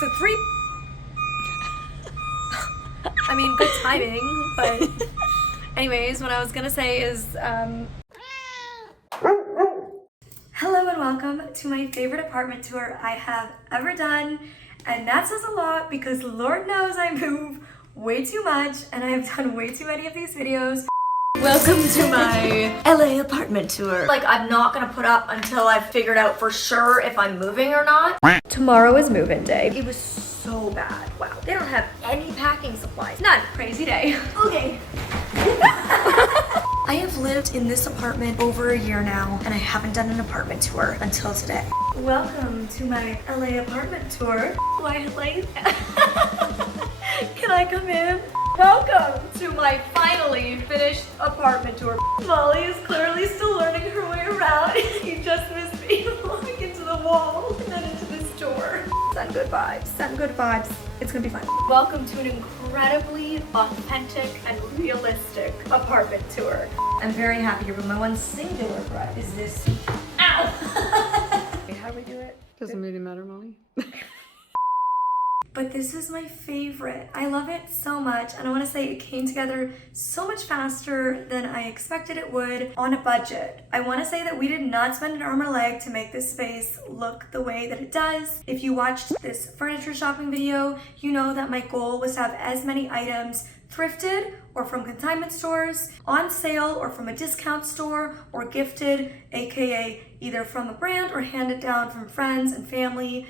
So 3. I mean, good timing, but anyways, what I was gonna say is, hello and welcome to my favorite apartment tour I have ever done, and that says a lot because Lord knows I move way too much and I have done way too many of these videos. Welcome to my LA apartment tour. Like, I'm not gonna put up until I've figured out for sure if I'm moving or not. Tomorrow is move-in day. It was so bad. Wow. They don't have any packing supplies. None. Crazy day. Okay. I have lived in this apartment over a year now, and I haven't done an apartment tour until today. Welcome to my LA apartment tour. Why, like, can I come in? Welcome to my finally finished apartment tour. Molly is clearly still learning her way around. You just missed me walking into the wall and then into this door. Send good vibes. Send good vibes. It's gonna be fun. Welcome to an incredibly authentic and realistic apartment tour. I'm very happy here, but my one singular regret is this. Ow! Wait, how do we do it? Doesn't really matter, Molly. But this is my favorite. I love it so much, and I want to say it came together so much faster than I expected it would on a budget. I want to say that we did not spend an arm and a leg to make this space look the way that it does. If you watched this furniture shopping video, you know that my goal was to have as many items thrifted or from consignment stores, on sale or from a discount store, or gifted, aka either from a brand or handed down from friends and family.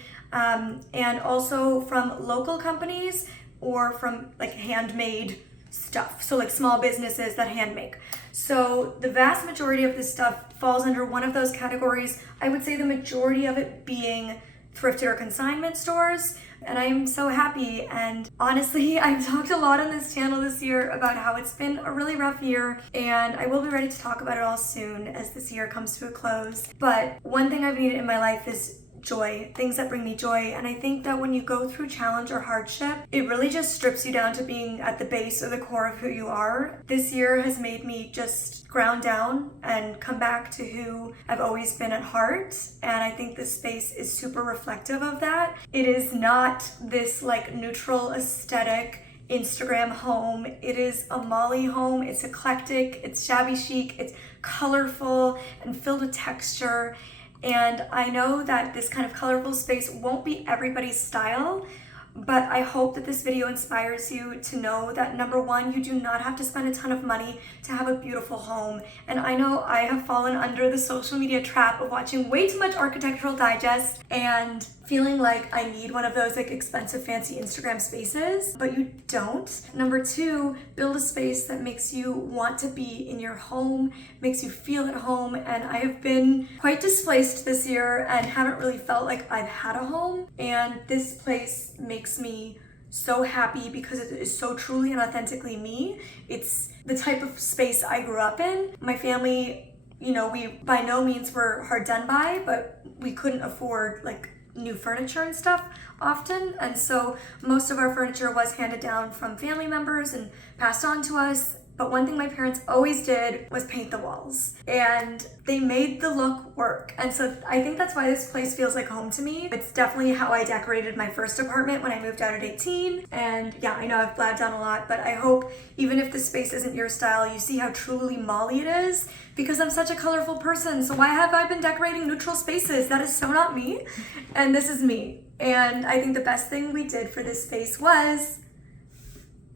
And also from local companies or from like handmade stuff. So like small businesses that hand make. So the vast majority of this stuff falls under one of those categories. I would say the majority of it being thrifted or consignment stores. And I am so happy. And honestly, I've talked a lot on this channel this year about how it's been a really rough year, and I will be ready to talk about it all soon as this year comes to a close. But one thing I've needed in my life is joy, things that bring me joy. And I think that when you go through challenge or hardship, it really just strips you down to being at the base or the core of who you are. This year has made me just ground down and come back to who I've always been at heart. And I think this space is super reflective of that. It is not this like neutral aesthetic Instagram home. It is a Molly home. It's eclectic, it's shabby chic, it's colorful and filled with texture. And I know that this kind of colorful space won't be everybody's style, but I hope that this video inspires you to know that number one, you do not have to spend a ton of money to have a beautiful home. And I know I have fallen under the social media trap of watching way too much Architectural Digest and feeling like I need one of those like expensive fancy Instagram spaces, but you don't. Number two, build a space that makes you want to be in your home, makes you feel at home. And I have been quite displaced this year and haven't really felt like I've had a home. And this place makes me so happy because it is so truly and authentically me. It's the type of space I grew up in. My family, you know, we by no means were hard done by, but we couldn't afford like new furniture and stuff often, and so most of our furniture was handed down from family members and passed on to us. But one thing my parents always did was paint the walls, and they made the look work. And so I think that's why this place feels like home to me. It's definitely how I decorated my first apartment when I moved out at 18. And yeah, I know I've blabbed on a lot, but I hope even if this space isn't your style, you see how truly Molly it is, because I'm such a colorful person. So why have I been decorating neutral spaces? That is so not me. And this is me. And I think the best thing we did for this space was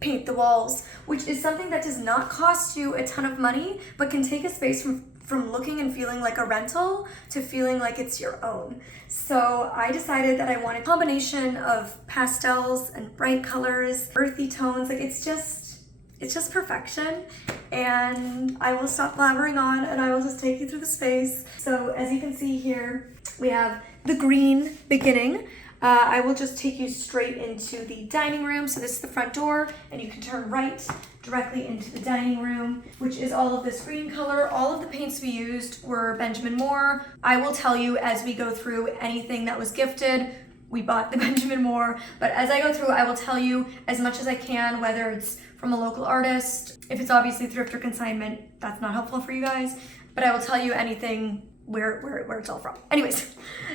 paint the walls, which is something that does not cost you a ton of money, but can take a space from looking and feeling like a rental to feeling like it's your own. So I decided that I wanted a combination of pastels and bright colors, earthy tones. Like it's just perfection. And I will stop blabbering on and I will just take you through the space. So as you can see here, we have the green beginning. I will just take you straight into the dining room. So this is the front door, and you can turn right directly into the dining room, which is all of this green color. All of the paints we used were Benjamine. I will tell you as we go through anything that was gifted. We bought the Benjamine, but as I go through, I will tell you as much as I can, whether it's from a local artist. If it's obviously thrift or consignment, that's not helpful for you guys, but I will tell you anything where it's all from. Anyways,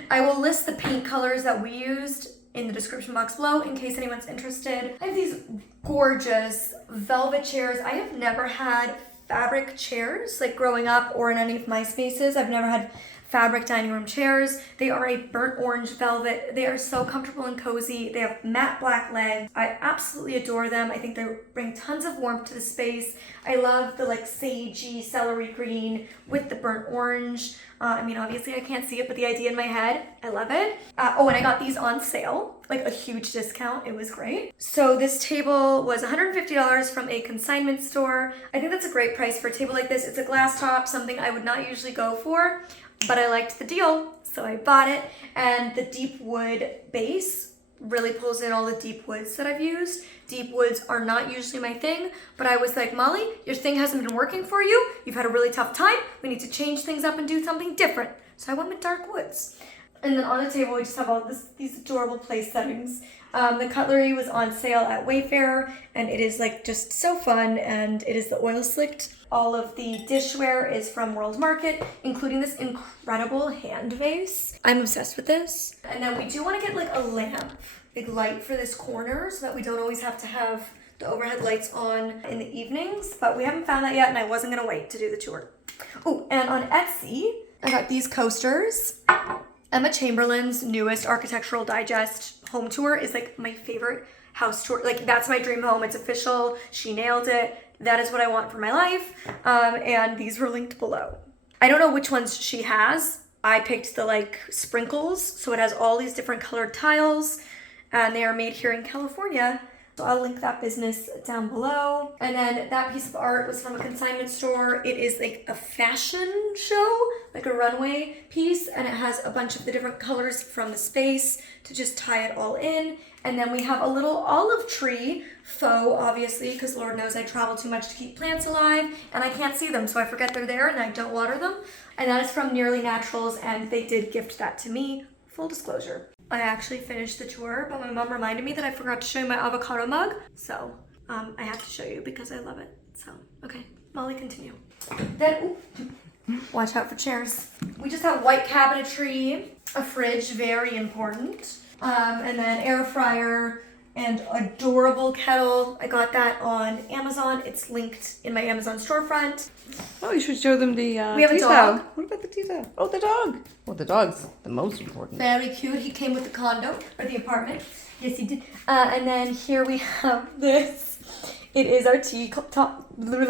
I will list the paint colors that we used in the description box below in case anyone's interested. I have these gorgeous velvet chairs. I have never had fabric chairs like growing up or in any of my spaces. I've never had fabric dining room chairs. They are a burnt orange velvet. They are so comfortable and cozy. They have matte black legs. I absolutely adore them. I think they bring tons of warmth to the space. I love the like sagey celery green with the burnt orange. I mean, obviously I can't see it, but the idea in my head, I love it. Oh, and I got these on sale, like a huge discount. It was great. So this table was $150 from a consignment store. I think that's a great price for a table like this. It's a glass top, something I would not usually go for, but I liked the deal, so I bought it. And the deep wood base really pulls in all the deep woods that I've used. Deep woods are not usually my thing, but I was like, Molly, your thing hasn't been working for you. You've had a really tough time. We need to change things up and do something different. So I went with dark woods. And then on the table, we just have all these adorable place settings. The cutlery was on sale at Wayfair, and it is like just so fun, and it is the oil slicked. All of the dishware is from World Market, including this incredible hand vase. I'm obsessed with this. And then we do want to get like a lamp, big light for this corner so that we don't always have to have the overhead lights on in the evenings, but we haven't found that yet, and I wasn't gonna wait to do the tour. Oh, and on Etsy, I got these coasters. Emma Chamberlain's newest Architectural Digest home tour is like my favorite house tour. Like that's my dream home. It's official. She nailed it. That is what I want for my life. And these were linked below. I don't know which ones she has. I picked the like sprinkles. So it has all these different colored tiles, and they are made here in California. So I'll link that business down below. And then that piece of art was from a consignment store. It is like a fashion show, like a runway piece, and it has a bunch of the different colors from the space to just tie it all in. And then we have a little olive tree, faux obviously, because Lord knows I travel too much to keep plants alive and I can't see them, so I forget they're there and I don't water them. And that is from Nearly Naturals, and they did gift that to me, full disclosure. I actually finished the tour, but my mom reminded me that I forgot to show you my avocado mug. So I have to show you because I love it. So, okay, Molly, continue. Then, ooh, watch out for chairs. We just have white cabinetry, a fridge, very important. And then air fryer and adorable kettle. I got that on Amazon. It's linked in my Amazon storefront. Oh, you should show them the we have a dog. What about the tea towel? Oh, the dog. Well, the dog's the most important. Very cute. He came with the condo or the apartment. Yes, he did. And then here we have this. It is our tea top. Lord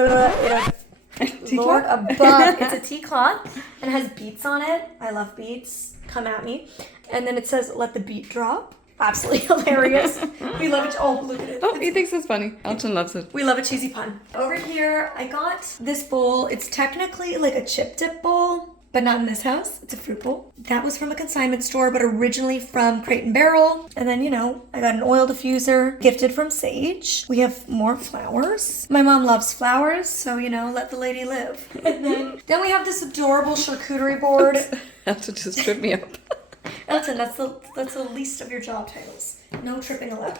above. It's a tea cloth and it has beats on it. I love beats. Come at me. And then it says, let the beat drop. Absolutely hilarious. We love it. Oh, look at it. Oh, he thinks it's funny. Elton loves it. We love a cheesy pun. Over here, I got this bowl. It's technically like a chip dip bowl, but not in this house. It's a fruit bowl. That was from a consignment store, but originally from Crate and Barrel. And then, you know, I got an oil diffuser gifted from Sage. We have more flowers. My mom loves flowers, so, you know, let the lady live. And then we have this adorable charcuterie board. Elton just tripped me up. Elton, that's the least of your job titles. No tripping allowed.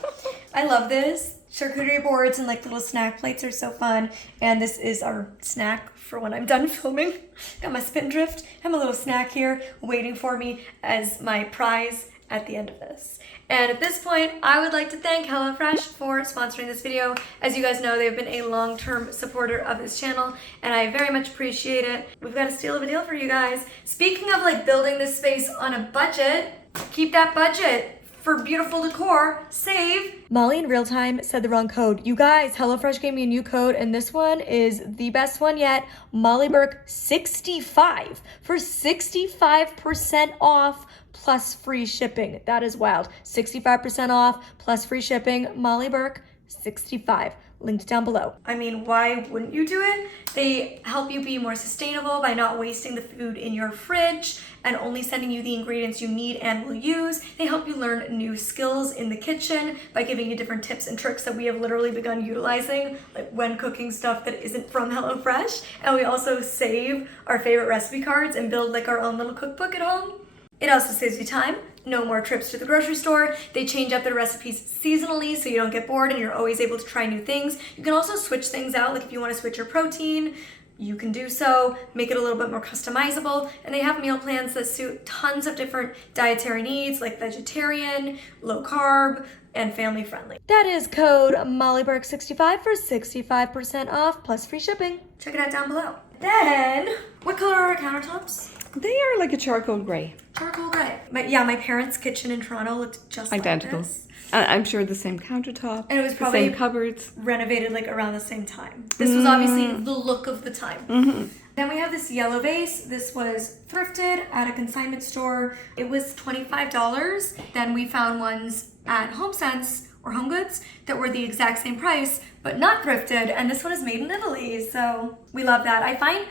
I love this. Charcuterie boards and like little snack plates are so fun. And this is our snack for when I'm done filming. Got my Spindrift. I have a little snack here waiting for me as my prize at the end of this. And at this point, I would like to thank HelloFresh for sponsoring this video. As you guys know, they've been a long-term supporter of this channel, and I very much appreciate it. We've got a steal of a deal for you guys. Speaking of like building this space on a budget, keep that budget for beautiful decor. Save. Molly in real time said the wrong code. You guys, HelloFresh gave me a new code, and this one is the best one yet. Molly Burke 65 for 65% off plus free shipping. That is wild. 65% off plus free shipping. Molly Burke 65. Linked down below. I mean, why wouldn't you do it? They help you be more sustainable by not wasting the food in your fridge and only sending you the ingredients you need and will use. They help you learn new skills in the kitchen by giving you different tips and tricks that we have literally begun utilizing, like when cooking stuff that isn't from HelloFresh. And we also save our favorite recipe cards and build like our own little cookbook at home. It also saves you time. No more trips to the grocery store. They change up their recipes seasonally so you don't get bored and you're always able to try new things. You can also switch things out, like if you want to switch your protein, you can do so, make it a little bit more customizable, and they have meal plans that suit tons of different dietary needs like vegetarian, low carb, and family friendly. That is code MollyBurke65 for 65% off plus free shipping. Check it out down below. Then, what color are our countertops? They are like a charcoal gray. Charcoal gray. My parents' kitchen in Toronto looked just identical. like this. I'm sure the same countertop. And it was probably the same cupboards. renovated like around the same time. This was obviously the look of the time. Mm-hmm. Then we have this yellow vase. This was thrifted at a consignment store. It was $25. Then we found ones at HomeSense or HomeGoods that were the exact same price, but not thrifted. And this one is made in Italy. So we love that. I find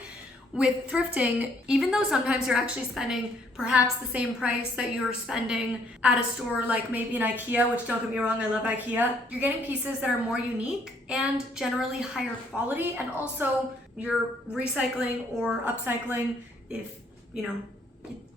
with thrifting, even though sometimes you're actually spending perhaps the same price that you're spending at a store like maybe an IKEA, which don't get me wrong, I love IKEA, you're getting pieces that are more unique and generally higher quality, and also you're recycling or upcycling if, you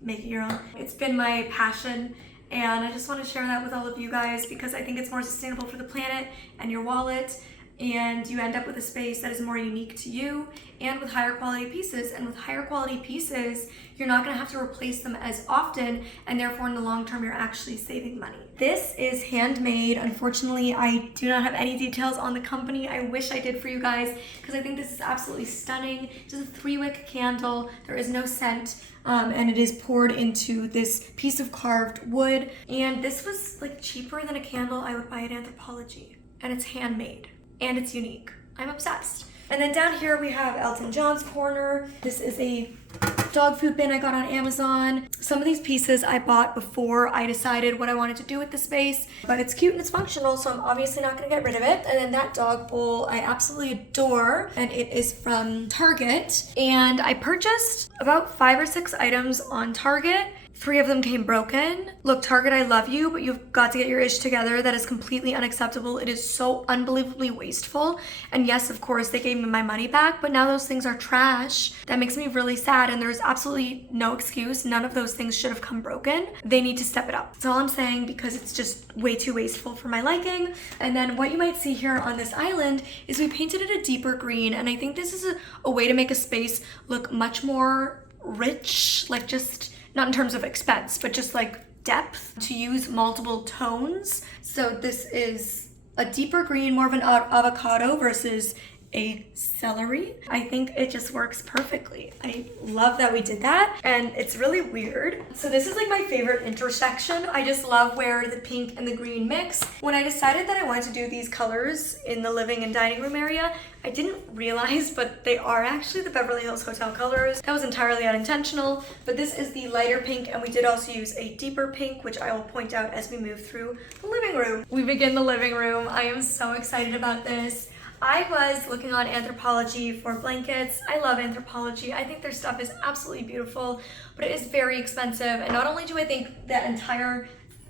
make it your own. It's been my passion, and I just want to share that with all of you guys because I think it's more sustainable for the planet and your wallet, and you end up with a space that is more unique to you and with higher quality pieces. And with higher quality pieces, you're not going to have to replace them as often, and therefore in the long term, you're actually saving money. This is handmade. Unfortunately, I do not have any details on the company. I wish I did for you guys because I think this is absolutely stunning. Just a 3-wick candle. There is no scent. And it is poured into this piece of carved wood. And this was like cheaper than a candle I would buy at Anthropologie. And it's handmade. And it's unique. I'm obsessed. And then down here we have Elton John's corner. This is a dog food bin I got on Amazon. Some of these pieces I bought before I decided what I wanted to do with the space, but it's cute and it's functional, so I'm obviously not gonna get rid of it. And then that dog bowl I absolutely adore, and it is from Target. And I purchased about 5 or 6 items on Target. 3 of them came broken. Look, Target, I love you, but you've got to get your ish together. That is completely unacceptable. It is so unbelievably wasteful. And yes, of course, they gave me my money back, but now those things are trash. That makes me really sad, and there's absolutely no excuse. None of those things should have come broken. They need to step it up. That's all I'm saying, because it's just way too wasteful for my liking. And then what you might see here on this island is we painted it a deeper green, and I think this is a way to make a space look much more rich, like just not in terms of expense, but just like depth, to use multiple tones. So this is a deeper green, more of an avocado versus a celery. I think it just works perfectly. I love that we did that, and it's really weird. So this is like my favorite intersection. I just love where the pink and the green mix. When I decided that I wanted to do these colors in the living and dining room area, I didn't realize, but they are actually the Beverly Hills Hotel colors. That was entirely unintentional, but this is the lighter pink, and we did also use a deeper pink, which I will point out as we move through the living room. We begin the living room. I am so excited about this. I was looking on Anthropologie for blankets. I love Anthropologie. I think their stuff is absolutely beautiful, but it is very expensive. And not only do I think that entire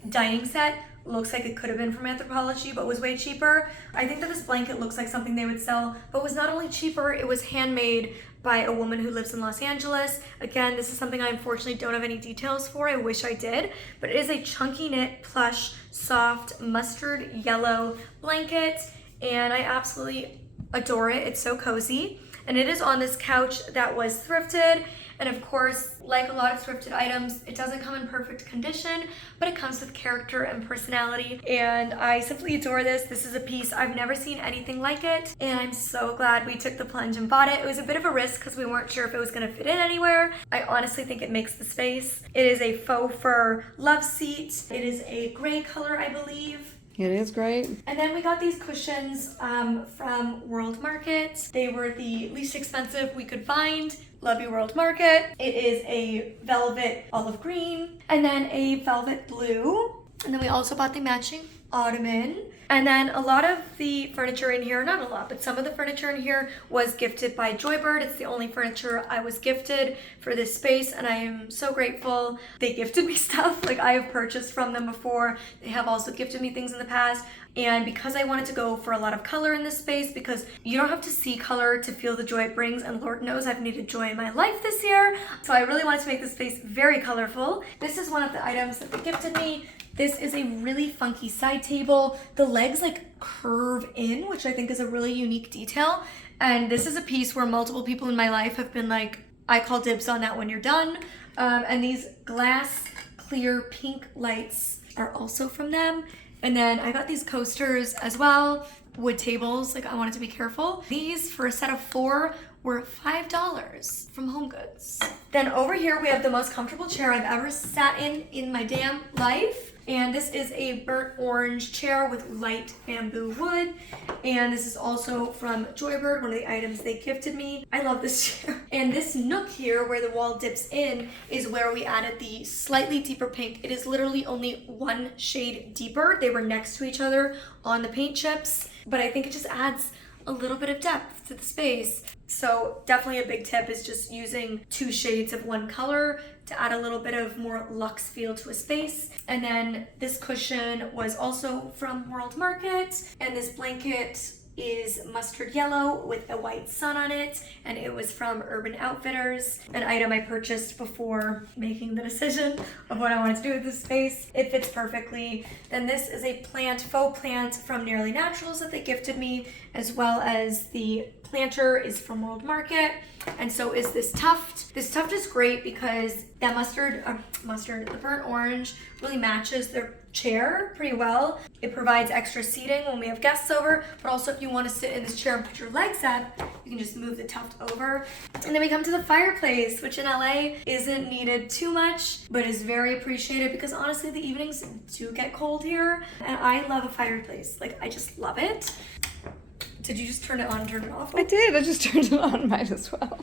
dining set looks like it could have been from Anthropologie, but was way cheaper, I think that this blanket looks like something they would sell, but was not only cheaper, it was handmade by a woman who lives in Los Angeles. Again, this is something I unfortunately don't have any details for. I wish I did, but it is a chunky knit, plush, soft, mustard yellow blanket, and I absolutely adore it. It's so cozy, and it is on this couch that was thrifted. And of course, like a lot of thrifted items, it doesn't come in perfect condition, but it comes with character and personality, and I simply adore this. This is a piece I've never seen anything like it, and I'm so glad we took the plunge and bought it. It was a bit of a risk because we weren't sure if it was going to fit in anywhere. I honestly think it makes the space. It is a faux fur love seat. It is a gray color, I believe. It is great. And then we got these cushions from World Market. They were the least expensive we could find. Love you, World Market. It is a velvet olive green and then a velvet blue. And then we also bought the matching ottoman. And then a lot of the furniture in here, not a lot, but some of the furniture in here was gifted by Joybird. It's the only furniture I was gifted for this space, and I am so grateful. They gifted me stuff like I have purchased from them before. They have also gifted me things in the past. And because I wanted to go for a lot of color in this space, because you don't have to see color to feel the joy it brings, and Lord knows I've needed joy in my life this year, so I really wanted to make this space very colorful. This is one of the items that they gifted me. This is a really funky side table. The legs like curve in, which I think is a really unique detail. And this is a piece where multiple people in my life have been like, I call dibs on that when you're done. And these glass clear pink lights are also from them. And then I got these coasters as well, wood tables, like I wanted to be careful. These for a set of 4 were $5 from Home Goods. Then over here we have the most comfortable chair I've ever sat in my damn life. And this is a burnt orange chair with light bamboo wood. And this is also from Joybird, one of the items they gifted me. I love this chair. And this nook here where the wall dips in is where we added the slightly deeper pink. It is literally only 1 shade deeper. They were next to each other on the paint chips, but I think it just adds a little bit of depth to the space. So definitely a big tip is just using 2 shades of one color to add a little bit of more luxe feel to a space. And then this cushion was also from World Market, and this blanket is mustard yellow with a white sun on it, and it was from Urban Outfitters, an item I purchased before making the decision of what I wanted to do with this space. It fits perfectly. Then this is a faux plant from Nearly Naturals that they gifted me, as well as the planter is from World Market, and so is this tuft. This tuft is great because that the burnt orange really matches their chair pretty well. It provides extra seating when we have guests over, but also if you want to sit in this chair and put your legs up, you can just move the tuft over. And then we come to the fireplace, which in LA isn't needed too much, but is very appreciated because honestly the evenings do get cold here, and I love a fireplace. Like, I just love it. Did you just turn it on and turn it off? I did. I just turned it on. Might as well.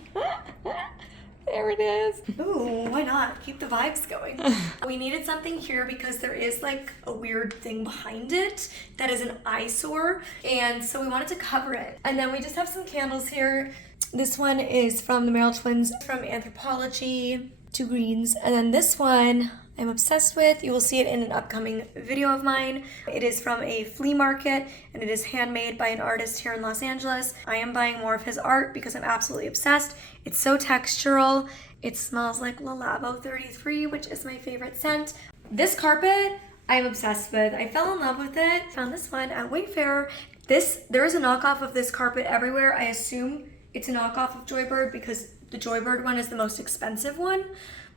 There it is. Ooh, why not? Keep the vibes going. We needed something here because there is like a weird thing behind it that is an eyesore, and so we wanted to cover it. And then we just have some candles here. This one is from the Merrill Twins from Anthropology, 2 greens. And then this one I'm obsessed with. You will see it in an upcoming video of mine. It is from a flea market, and it is handmade by an artist here in Los Angeles. I am buying more of his art because I'm absolutely obsessed. It's so textural. It smells like Le Labo 33, which is my favorite scent. This carpet I'm obsessed with. I fell in love with it. Found this one at Wayfair. There is a knockoff of this carpet everywhere. I assume it's a knockoff of Joybird because the Joybird one is the most expensive one.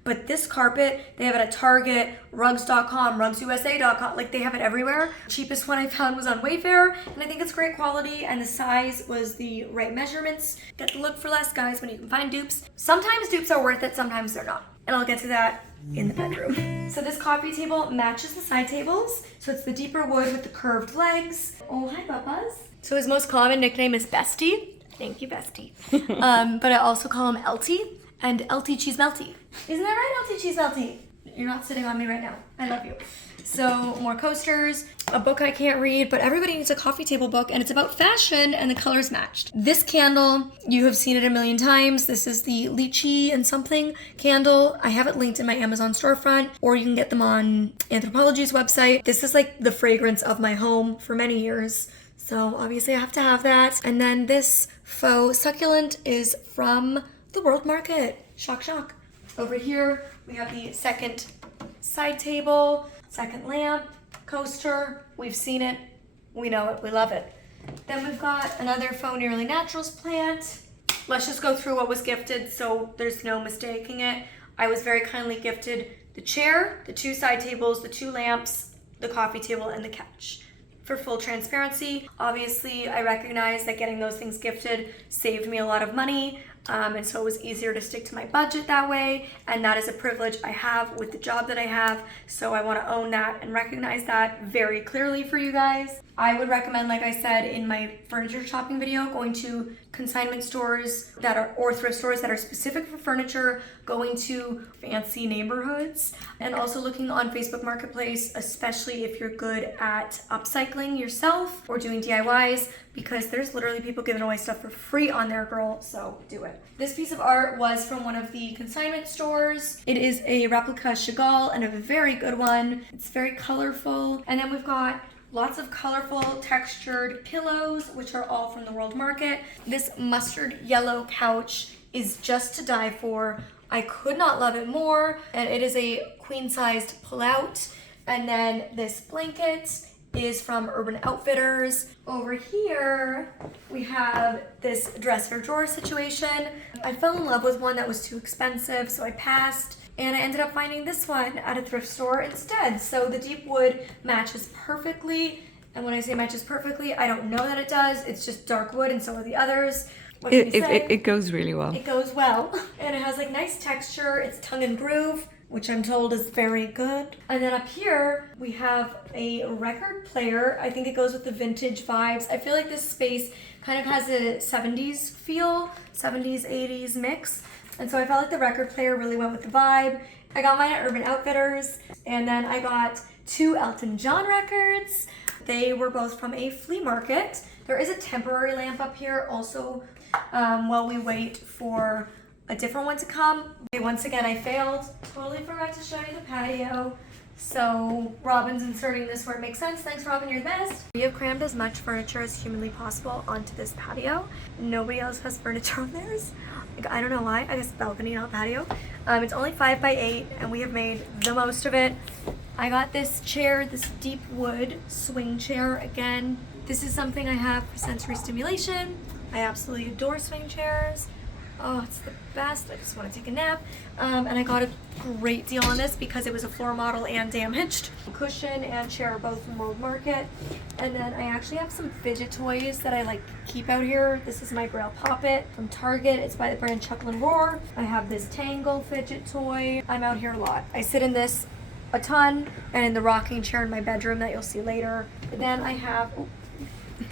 But this carpet, they have it at Target, rugs.com, rugsusa.com, like they have it everywhere. The cheapest one I found was on Wayfair, and I think it's great quality, and the size was the right measurements. Get the look for less, guys, when you can find dupes. Sometimes dupes are worth it, sometimes they're not. And I'll get to that in the bedroom. So this coffee table matches the side tables. So it's the deeper wood with the curved legs. Oh, hi, Bubba's. So his most common nickname is Bestie. Thank you, Bestie. But I also call him Elty. And LT Cheese Melty. Isn't that right, LT Cheese Melty? You're not sitting on me right now. I love you. So more coasters, a book I can't read, but everybody needs a coffee table book, and it's about fashion, and the colors matched. This candle, you have seen it a million times. This is the lychee and something candle. I have it linked in my Amazon storefront, or you can get them on Anthropology's website. This is like the fragrance of my home for many years. So obviously I have to have that. And then this faux succulent is from the World Market. Shock, shock. Over here, we have the second side table, second lamp, coaster. We've seen it. We know it. We love it. Then we've got another faux Nearly Naturals plant. Let's just go through what was gifted so there's no mistaking it. I was very kindly gifted the chair, the 2 side tables, the 2 lamps, the coffee table, and the couch. For full transparency, obviously I recognize that getting those things gifted saved me a lot of money. And so it was easier to stick to my budget that way, and that is a privilege I have with the job that I have, so I want to own that and recognize that very clearly for you guys. I would recommend, like I said in my furniture shopping video, going to consignment stores or thrift stores that are specific for furniture, going to fancy neighborhoods, and also looking on Facebook Marketplace, especially if you're good at upcycling yourself or doing DIYs, because there's literally people giving away stuff for free on there, girl, so do it. This piece of art was from one of the consignment stores. It is a replica Chagall, and a very good one. It's very colorful. And then we've got lots of colorful textured pillows, which are all from the World Market. This mustard yellow couch is just to die for. I could not love it more, and it is a queen-sized pull-out. And then this blanket is from Urban Outfitters. Over here, we have this dresser drawer situation. I fell in love with one that was too expensive, so I passed. And I ended up finding this one at a thrift store instead. So the deep wood matches perfectly. And when I say matches perfectly, I don't know that it does. It's just dark wood, and so are the others. What can you say? It goes really well. It goes well. And it has like nice texture. It's tongue and groove, which I'm told is very good. And then up here, we have a record player. I think it goes with the vintage vibes. I feel like this space kind of has a 70s feel, 70s, 80s mix. And so I felt like the record player really went with the vibe. I got mine at Urban Outfitters. And then I got 2 Elton John records. They were both from a flea market. There is a temporary lamp up here also while we wait for a different one to come. Once again, I failed. Totally forgot to show you the patio. So Robin's inserting this where it makes sense. Thanks, Robin, you're the best. We have crammed as much furniture as humanly possible onto this patio. Nobody else has furniture on theirs. I don't know why. I guess balcony, not patio. It's only 5 by 8, and we have made the most of it. I got this chair, this deep wood swing chair. Again, this is something I have for sensory stimulation. I absolutely adore swing chairs. Oh, it's the best. I just want to take a nap. And I got a great deal on this because it was a floor model and damaged. Cushion and chair are both from World Market. And then I actually have some fidget toys that I like keep out here. This is my Braille Poppet from Target. It's by the brand Chuckle and Roar. I have this Tangle fidget toy. I'm out here a lot. I sit in this a ton and in the rocking chair in my bedroom that you'll see later. And then I have...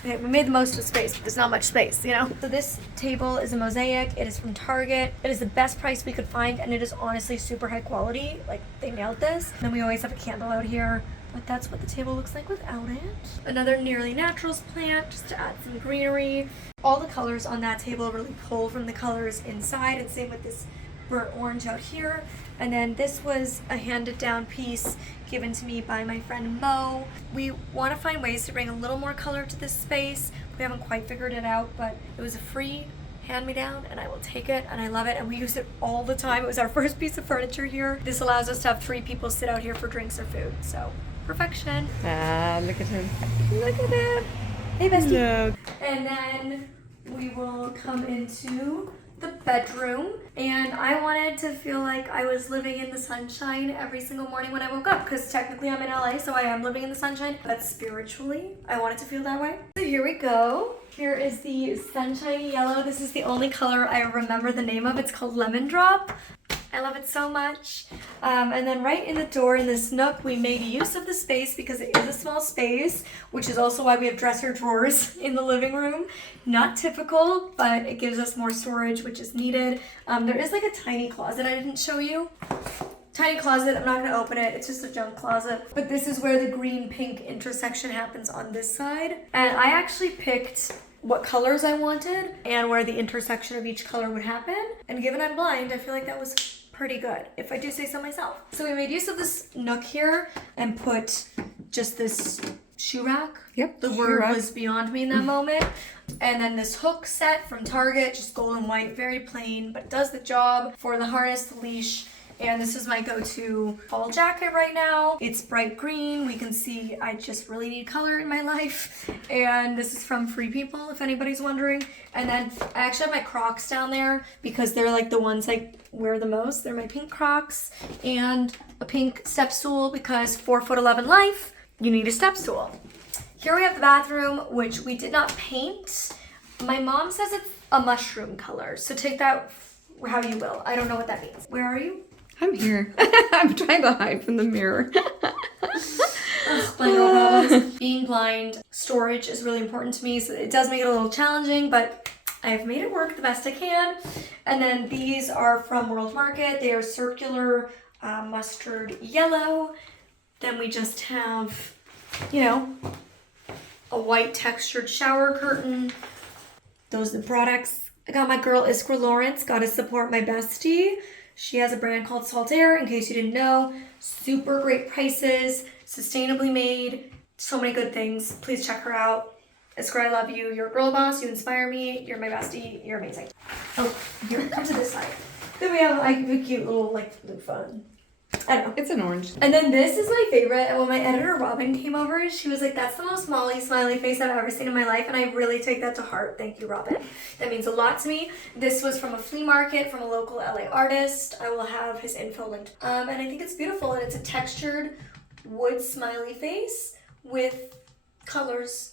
we made the most of the space, but there's not much space, you know? So this table is a mosaic. It is from Target. It is the best price we could find, and it is honestly super high quality. Like, they nailed this. And then we always have a candle out here, but that's what the table looks like without it. Another Nearly Naturals plant, just to add some greenery. All the colors on that table really pull from the colors inside, and same with this burnt orange out here. And then this was a handed down piece given to me by my friend Mo. We want to find ways to bring a little more color to this space. We haven't quite figured it out, but it was a free hand-me-down and I will take it and I love it, and we use it all the time. It was our first piece of furniture here. This allows us to have 3 people sit out here for drinks or food, so perfection. Ah, look at him. Look at him. Hey, bestie. Look. And then we will come into the bedroom, and I wanted to feel like I was living in the sunshine every single morning when I woke up, because technically I'm in LA, so I am living in the sunshine, but spiritually I wanted to feel that way. So here we go. Here is the sunshiny yellow. This is the only color I remember the name of. It's called Lemon Drop. I love it so much. And then right in the door in this nook, we made use of the space because it is a small space, which is also why we have dresser drawers in the living room. Not typical, but it gives us more storage, which is needed. There is like a tiny closet I didn't show you. Tiny closet, I'm not gonna open it, it's just a junk closet. But this is where the green-pink intersection happens on this side. And I actually picked what colors I wanted and where the intersection of each color would happen. And given I'm blind, I feel like that was pretty good, if I do say so myself. So we made use of this nook here and put just this shoe rack. Yep. The word was beyond me in that moment. And then this hook set from Target, just gold and white, very plain, but does the job for the harness, the leash. And this is my go-to fall jacket right now. It's bright green. We can see I just really need color in my life. And this is from Free People, if anybody's wondering. And then I actually have my Crocs down there because they're like the ones I wear the most. They're my pink Crocs and a pink step stool because 4'11" life, you need a step stool. Here we have the bathroom, which we did not paint. My mom says it's a mushroom color, so take that how you will. I don't know what that means. Where are you? I'm here. I'm trying to hide from the mirror. Ugh, blind girl problems. Being blind, storage is really important to me, so it does make it a little challenging, but I've made it work the best I can. And then these are from World Market. They are circular mustard yellow. Then we just have, you know, a white textured shower curtain. Those are the products. I got my girl Iskra Lawrence. Gotta support my bestie. She has a brand called Saltaire, in case you didn't know. Super great prices, sustainably made, so many good things. Please check her out. Iskra, I love you. You're a girl boss. You inspire me. You're my bestie. You're amazing. Oh, here, come to this side. Then we have like a cute little like loofah. I don't know. It's an orange. And then this is my favorite. And when my editor Robin came over, she was like, that's the most Molly smiley face I've ever seen in my life. And I really take that to heart. Thank you, Robin. That means a lot to me. This was from a flea market from a local LA artist. I will have his info linked. And I think it's beautiful. And it's a textured wood smiley face with colors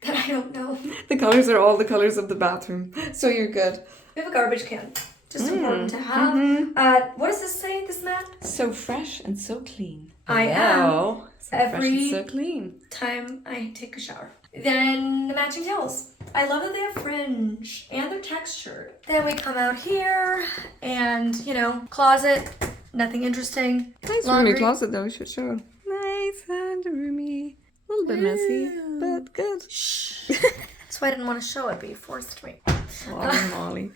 that I don't know. The colors are all the colors of the bathroom. So you're good. We have a garbage can. Just important to have. What does this say, this mat? So fresh and so clean. I am. So fresh and so clean. Time I take a shower. Then the matching towels. I love that they have fringe and they're textured. Then we come out here and, you know, closet, nothing interesting. Nice roomy closet though, you should show. Nice and roomy. A little bit messy, but good. Shh. That's why I didn't want to show it, but you forced me. Oh, Molly.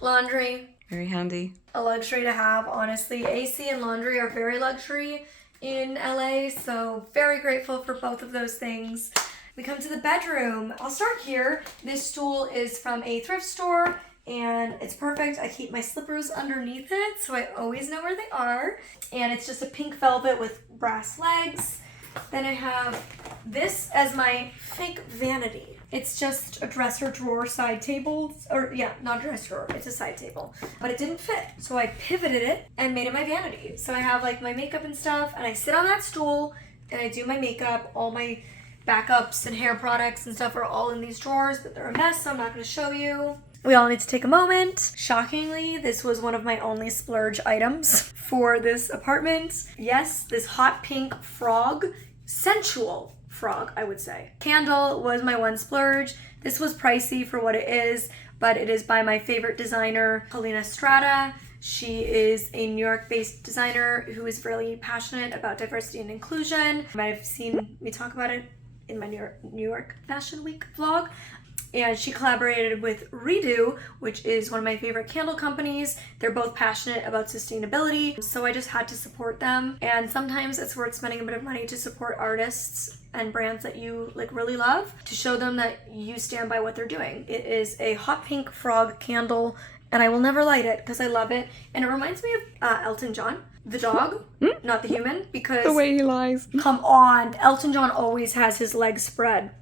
Laundry. Very handy. A luxury to have, honestly. AC and laundry are very luxury in LA, so very grateful for both of those things. We come to the bedroom. I'll start here. This stool is from a thrift store and it's perfect. I keep my slippers underneath it so I always know where they are. And it's just a pink velvet with brass legs. Then I have this as my fake vanity. It's just a dresser drawer side table, or yeah, not a dresser drawer, it's a side table. But it didn't fit, so I pivoted it and made it my vanity. So I have like my makeup and stuff, and I sit on that stool and I do my makeup. All my backups and hair products and stuff are all in these drawers, but they're a mess, so I'm not gonna show you. We all need to take a moment. Shockingly, this was one of my only splurge items for this apartment. Yes, this hot pink frog, sensual frog, I would say. Candle was my one splurge. This was pricey for what it is, but it is by my favorite designer, Paulina Strata. She is a New York-based designer who is really passionate about diversity and inclusion. You might have seen me talk about it in my New York Fashion Week vlog. And she collaborated with Redo, which is one of my favorite candle companies. They're both passionate about sustainability, so I just had to support them. And sometimes it's worth spending a bit of money to support artists and brands that you like really love, to show them that you stand by what they're doing. It is a hot pink frog candle, and I will never light it because I love it. And it reminds me of Elton John, the dog, not the human, because the way he lies. Come on, Elton John always has his legs spread.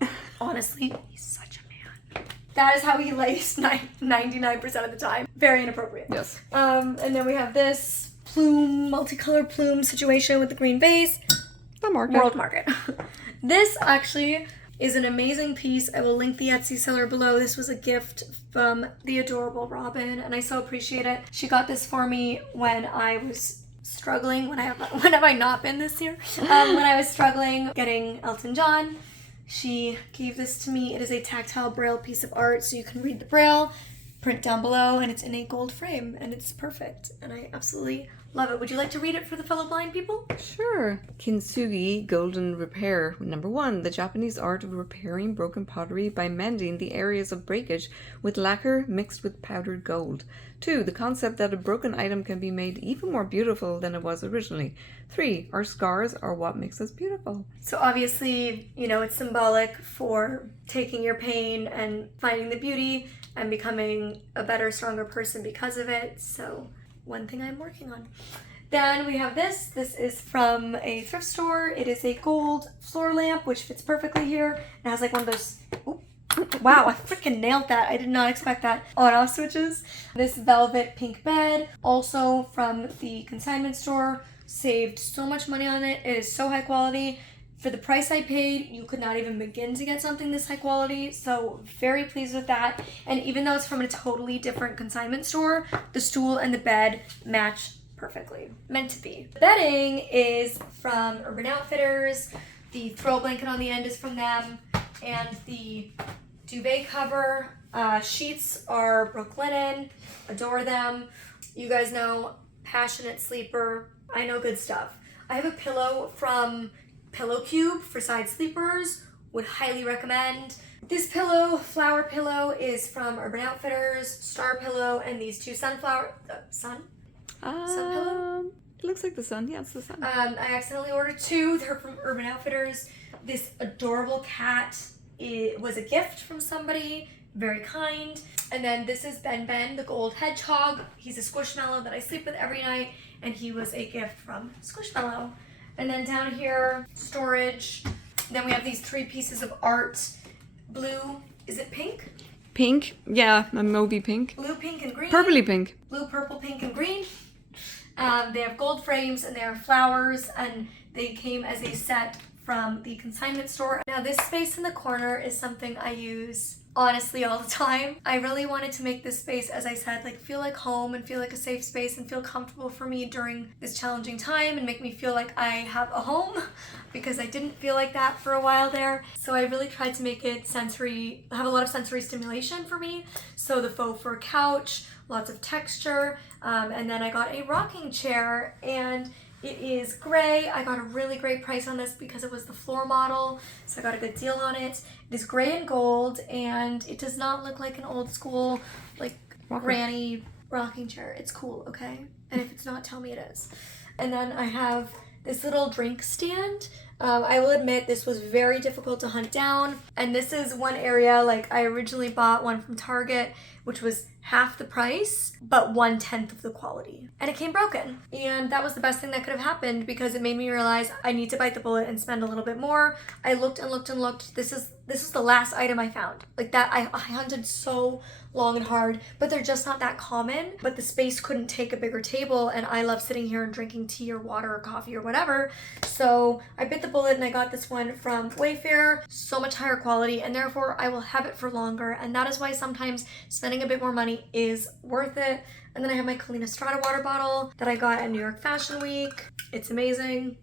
Honestly, he's such a man. That is how he lays 99% of the time. Very inappropriate. Yes. And then we have this plume, multicolored plume situation with the green vase. The market. World Market. This actually is an amazing piece. I will link the Etsy seller below. This was a gift from the adorable Robin, and I so appreciate it. She got this for me when I was struggling. When have I not been this year? When I was struggling getting Elton John. She gave this to me. It is a tactile braille piece of art, so you can read the braille, print down below, and it's in a gold frame, and it's perfect. And I absolutely love it. Would you like to read it for the fellow blind people? Sure. Kintsugi Golden Repair. Number 1. The Japanese art of repairing broken pottery by mending the areas of breakage with lacquer mixed with powdered gold. 2. The concept that a broken item can be made even more beautiful than it was originally. 3. Our scars are what makes us beautiful. So obviously, you know, it's symbolic for taking your pain and finding the beauty and becoming a better, stronger person because of it. So one thing I'm working on. Then we have this. This is from a thrift store. It is a gold floor lamp, which fits perfectly here. It has like one of those, wow, I freaking nailed that. I did not expect that. On-off switches. This velvet pink bed, also from the consignment store. Saved so much money on it. It is so high quality. For the price I paid, you could not even begin to get something this high quality, so very pleased with that. And even though it's from a totally different consignment store, the stool and the bed match perfectly. Meant to be. The bedding is from Urban Outfitters. The throw blanket on the end is from them. And the duvet cover, sheets are Brooklinen. Adore them. You guys know, passionate sleeper. I know good stuff. I have a pillow from Pillow Cube for side sleepers. Would highly recommend. This pillow, flower pillow, is from Urban Outfitters, Star Pillow, and these two sun pillow. It looks like the sun. Yeah, it's the sun. I accidentally ordered two. They're from Urban Outfitters. This adorable cat, it was a gift from somebody. Very kind. And then this is Ben, the gold hedgehog. He's a squishmallow that I sleep with every night. and he was a gift from Squishmallow. And then down here, storage. Then we have these 3 pieces of art. Blue, is it pink? Pink, yeah, a mauvey pink. Blue, pink, and green. Purpley pink. Blue, purple, pink, and green. They have gold frames and they are flowers, and they came as a set from the consignment store. Now this space in the corner is something I use honestly all the time. I really wanted to make this space, as I said, like feel like home and feel like a safe space and feel comfortable for me during this challenging time and make me feel like I have a home, because I didn't feel like that for a while there. So I really tried to make it have a lot of sensory stimulation for me. So the faux fur couch, lots of texture, and then I got a rocking chair, and it is gray. I got a really great price on this because it was the floor model, so I got a good deal on it. It is gray and gold, and it does not look like an old school, like, granny rocking chair. It's cool, okay? And if it's not, tell me it is. And then I have this little drink stand. I will admit this was very difficult to hunt down, and this is one area, like, I originally bought one from Target, which was half the price, but 1/10 of the quality. And it came broken. And that was the best thing that could have happened, because it made me realize I need to bite the bullet and spend a little bit more. I looked and looked and looked. This is the last item I found. Like that, I hunted so long and hard, but they're just not that common. But the space couldn't take a bigger table, and I love sitting here and drinking tea or water or coffee or whatever. So I bit the bullet and I got this one from Wayfair. So much higher quality, and therefore I will have it for longer. And that is why sometimes spending a bit more money is worth it. And then I have my Kalina Strata water bottle that I got at New York Fashion Week. It's amazing.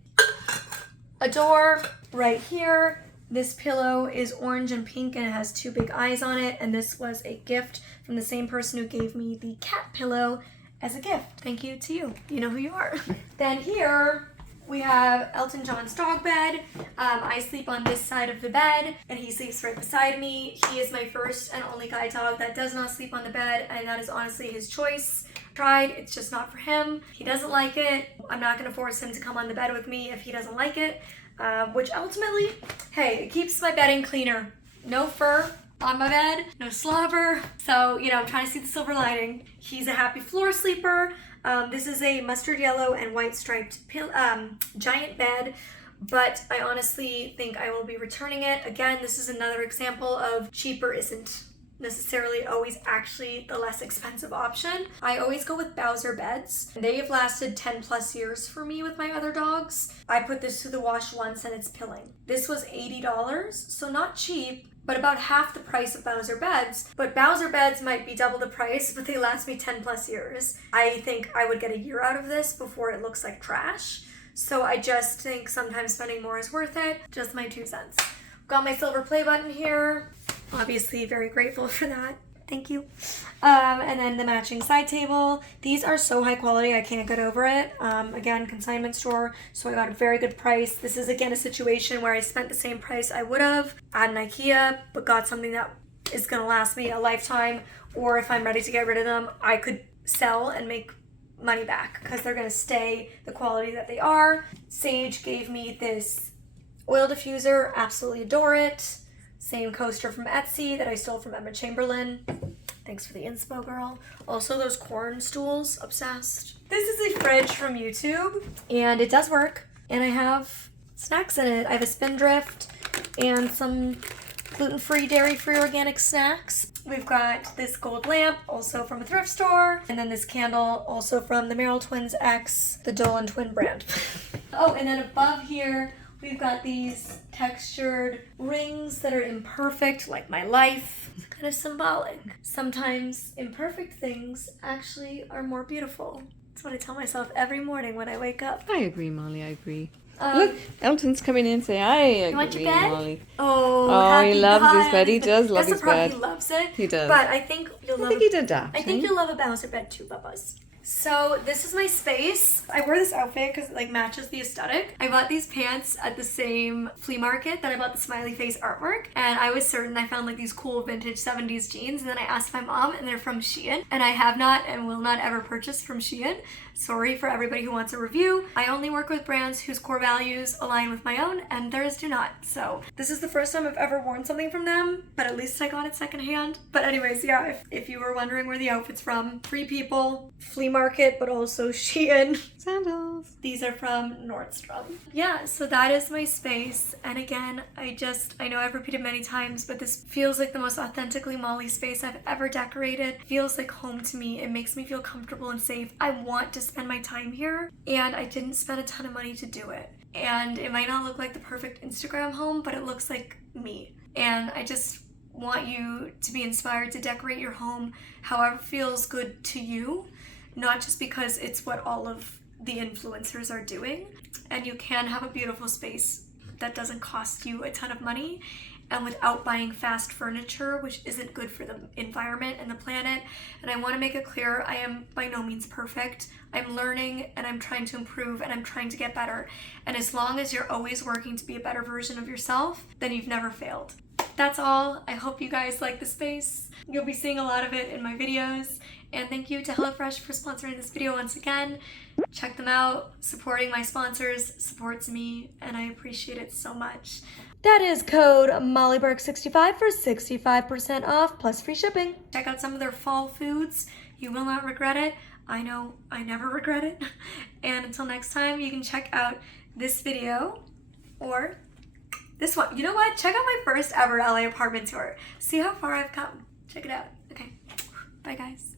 A door right here. This pillow is orange and pink, and it has 2 big eyes on it, and this was a gift from the same person who gave me the cat pillow as a gift. Thank you to you. You know who you are. Then here we have Elton John's dog bed. I sleep on this side of the bed, and he sleeps right beside me. He is my first and only guide dog that does not sleep on the bed, and that is honestly his choice. Tried, it's just not for him. He doesn't like it. I'm not gonna force him to come on the bed with me if he doesn't like it. Which ultimately, hey, it keeps my bedding cleaner. No fur on my bed, no slobber. So, you know, I'm trying to see the silver lining. He's a happy floor sleeper. This is a mustard yellow and white striped giant bed, but I honestly think I will be returning it. Again, this is another example of cheaper isn't necessarily always actually the less expensive option. I always go with Bowser beds. They have lasted 10 plus years for me with my other dogs. I put this through the wash once and it's pilling. This was $80, so not cheap, but about half the price of Bowser beds. But Bowser beds might be double the price, but they last me 10 plus years. I think I would get a year out of this before it looks like trash. So I just think sometimes spending more is worth it. Just my 2 cents. Got my silver play button here. Obviously very grateful for that. Thank you. And then the matching side table. These are so high quality, I can't get over it. Again, consignment store, so I got a very good price. This is again a situation where I spent the same price I would have at an IKEA, but got something that is gonna last me a lifetime, or if I'm ready to get rid of them, I could sell and make money back because they're gonna stay the quality that they are. Sage gave me this oil diffuser, absolutely adore it. Same coaster from Etsy that I stole from Emma Chamberlain. Thanks for the inspo, girl. Also those corn stools, obsessed. This is a fridge from YouTube, and it does work. And I have snacks in it. I have a Spindrift and some gluten-free, dairy-free organic snacks. We've got this gold lamp, also from a thrift store. And then this candle, also from the Merrill Twins X, the Dolan Twin brand. Oh, and then above here, we've got these textured rings that are imperfect, like my life. It's kind of symbolic. Sometimes imperfect things actually are more beautiful. That's what I tell myself every morning when I wake up. I agree, Molly, I agree. Look, Elton's coming in, say, I agree, you want your bed? Molly. Oh, he loves his bed. He does love his bed. He loves it. He does. But I think you'll love he'd adapt. I think you'll love a Bowser bed too, Bubba's. So this is my space. I wear this outfit because it like matches the aesthetic. I bought these pants at the same flea market that I bought the smiley face artwork, and I was certain I found like these cool vintage 70s jeans, and then I asked my mom, and they're from Shein, and I have not and will not ever purchase from Shein. Sorry for everybody who wants a review. I only work with brands whose core values align with my own, and theirs do not. So this is the first time I've ever worn something from them, but at least I got it secondhand. But anyways, yeah, if you were wondering where the outfit's from, Free People, flea Market, but also Shein. Sandals. These are from Nordstrom. Yeah, so that is my space. And again, I know I've repeated many times, but this feels like the most authentically Molly space I've ever decorated. It feels like home to me. It makes me feel comfortable and safe. I want to spend my time here, and I didn't spend a ton of money to do it. And it might not look like the perfect Instagram home, but it looks like me. And I just want you to be inspired to decorate your home however feels good to you, not just because it's what all of the influencers are doing. And you can have a beautiful space that doesn't cost you a ton of money and without buying fast furniture, which isn't good for the environment and the planet. And I want to make it clear, I am by no means perfect. I'm learning and I'm trying to improve and I'm trying to get better. And as long as you're always working to be a better version of yourself, then you've never failed. That's all. I hope you guys like the space. You'll be seeing a lot of it in my videos. And thank you to HelloFresh for sponsoring this video once again. Check them out. Supporting my sponsors supports me, and I appreciate it so much. That is code MollyBurke65 for 65% off plus free shipping. Check out some of their fall foods. You will not regret it. I know I never regret it. And until next time, you can check out this video or this one. You know what? Check out my first ever LA apartment tour. See how far I've come. Check it out. Okay. Bye, guys.